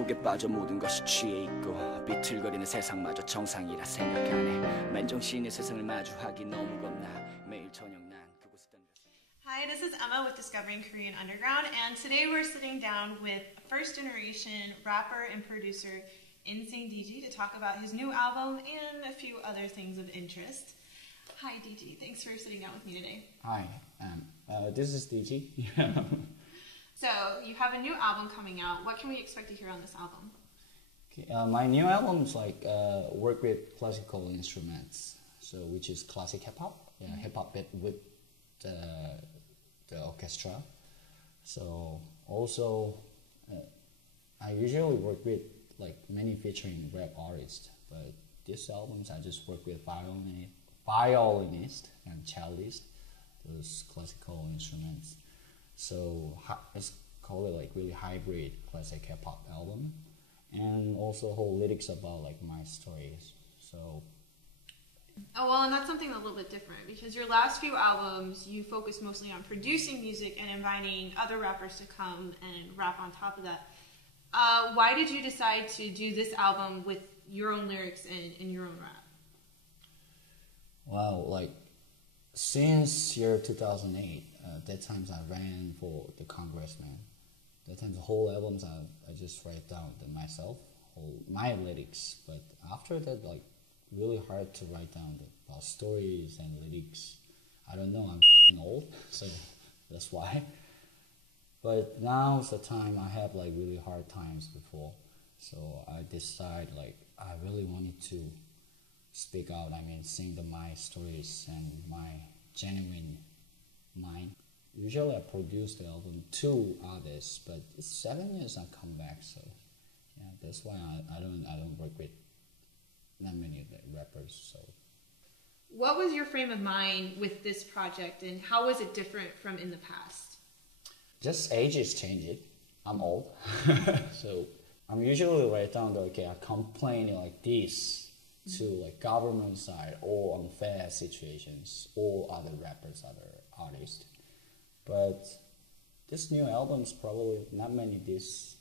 중독에 빠져 모든 것이 취해 있고 비틀거리는 세상마저 정상이라 생각하네. 맨정신의 세상을 마주하기 너무 겁나. 매일 저녁 난 그곳에 Hi, this is Emma with Discovering Korean Underground, and today we're sitting down with first-generation rapper and producer Insane.d Deegie to talk about his new album and a few other things of interest. Hi, Deegie. Thanks for sitting down with me today. Hi, this is Deegie. So, you have a new album coming out. What can we expect to hear on this album? Okay, my new album is like work with classical instruments, so which is classic hip hop, hip hop beat with the orchestra. So also, I usually work with like many featuring rap artists, but this albums I just work with violinist and cellist, those classical instruments. So it's called like really hybrid classic hip hop album, and also whole lyrics about like my stories. So. Oh well, and that's something a little bit different because your last few albums you focused mostly on producing music and inviting other rappers to come and rap on top of that. Why did you decide to do this album with your own lyrics and your own rap? Wow, like since year 2008, that times I ran for the congressman. That times the whole albums I just write down myself, my lyrics. But after that, like really hard to write down about stories and lyrics. I don't know, I'm old, so that's why. But now's the time I have like really hard times before, so I decide like I really wanted to speak out. I mean, sing my stories and my genuine mind. Usually I produce the album 2 artists, but it's 7 years I come back, so yeah, that's why I don't work with not many of the rappers. So, what was your frame of mind with this project, and how was it different from in the past? Just ages change it. I'm old, so I'm usually write down I complain like this to like government side or unfair situations or other rappers, other artists. But this new album's probably not many these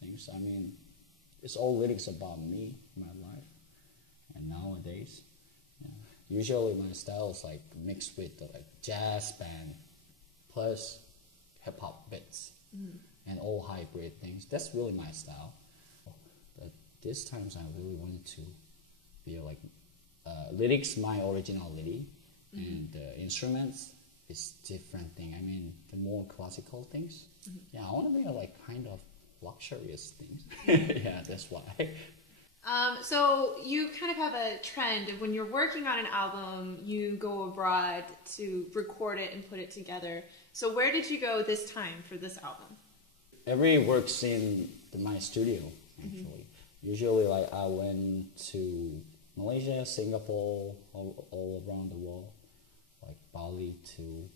things. I mean, it's all lyrics about me, my life, and nowadays, usually my style is like mixed with the like jazz band plus hip hop beats and all hybrid things. That's really my style. But this times I really wanted to be like lyrics, my original lyric, and the instruments is different thing. I mean, the more classical things. Yeah, I want to be like kind of luxurious things. Yeah, that's why. So you kind of have a trend of when you're working on an album, you go abroad to record it and put it together. So where did you go this time for this album? Every work's in my studio, actually. Usually, like I went to Malaysia, Singapore, all around the world, like Bali too.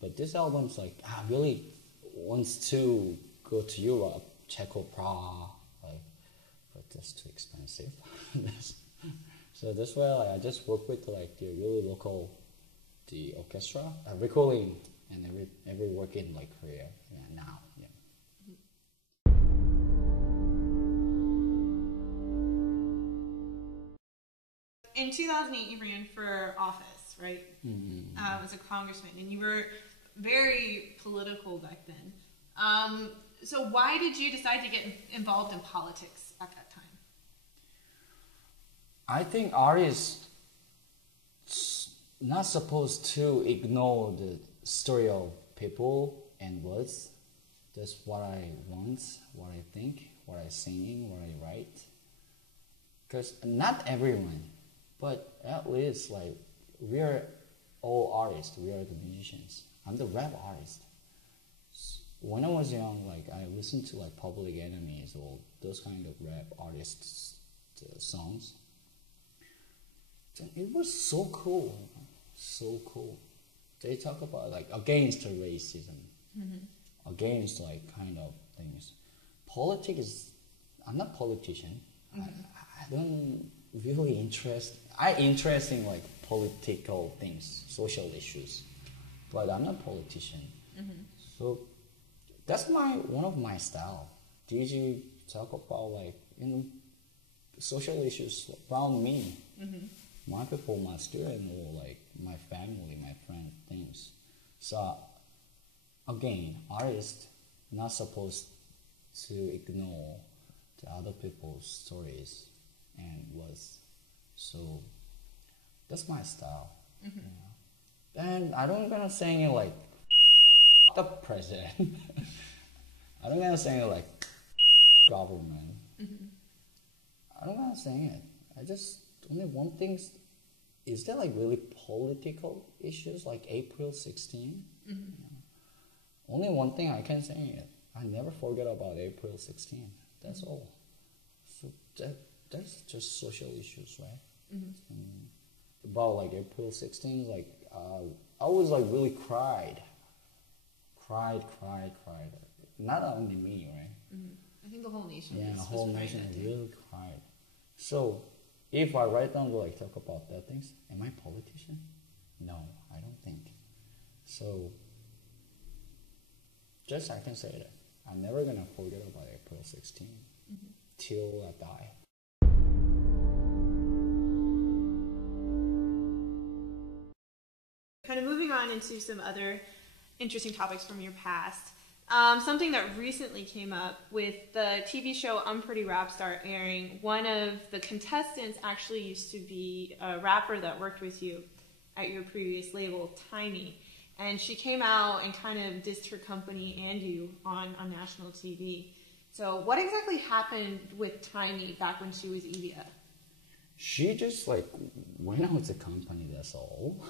But this album's like I really wants to go to Europe, Czech Prague, but that's too expensive. So that's why I just work with like the really local, the orchestra, recording, and every work in like Korea now. Yeah. In 2008, you ran for office, right? As a congressman, and you were very political back then. So why did you decide to get involved in politics at that time? I think artists not supposed to ignore the story of people and words. That's what I want, what I think, what I sing, what I write. Because not everyone, but at least like we are all artists, we are the musicians. I'm the rap artist. When I was young, like I listened to like Public Enemies or those kind of rap artists' songs. It was so cool, so cool. They talk about like against racism, against like kind of things. Politics is, I'm not a politician. I don't really I interest in like political things, social issues, but I'm not a politician. So that's one of my style. Deegie talk about like social issues around me, my people, my students, or like my family, my friends, things. So again, artists not supposed to ignore the other people's stories and was. So that's my style. You know? And I don't gonna sing it like the president. I don't gonna sing it like government. I don't gonna sing it. I just only one thing. Is there like really political issues like April 16? You know? Only one thing I can say it. I never forget about April 16. That's all. So that's just social issues, right? About like April 16, like I was like really cried. Not only me, right? I think the whole nation. Yeah, the was whole crying nation that day. really cried. So if I write down to like talk about that things, am I a politician? No, I don't think. So just I can say that I'm never gonna forget about April 16 till I die. Kind of moving on into some other interesting topics from your past. Something that recently came up with the TV show Unpretty Rap Star airing, one of the contestants actually used to be a rapper that worked with you at your previous label, Tiny. And she came out and kind of dissed her company and you on national TV. So what exactly happened with Tiny back when she was Evia? She just like went out with the company, that's all.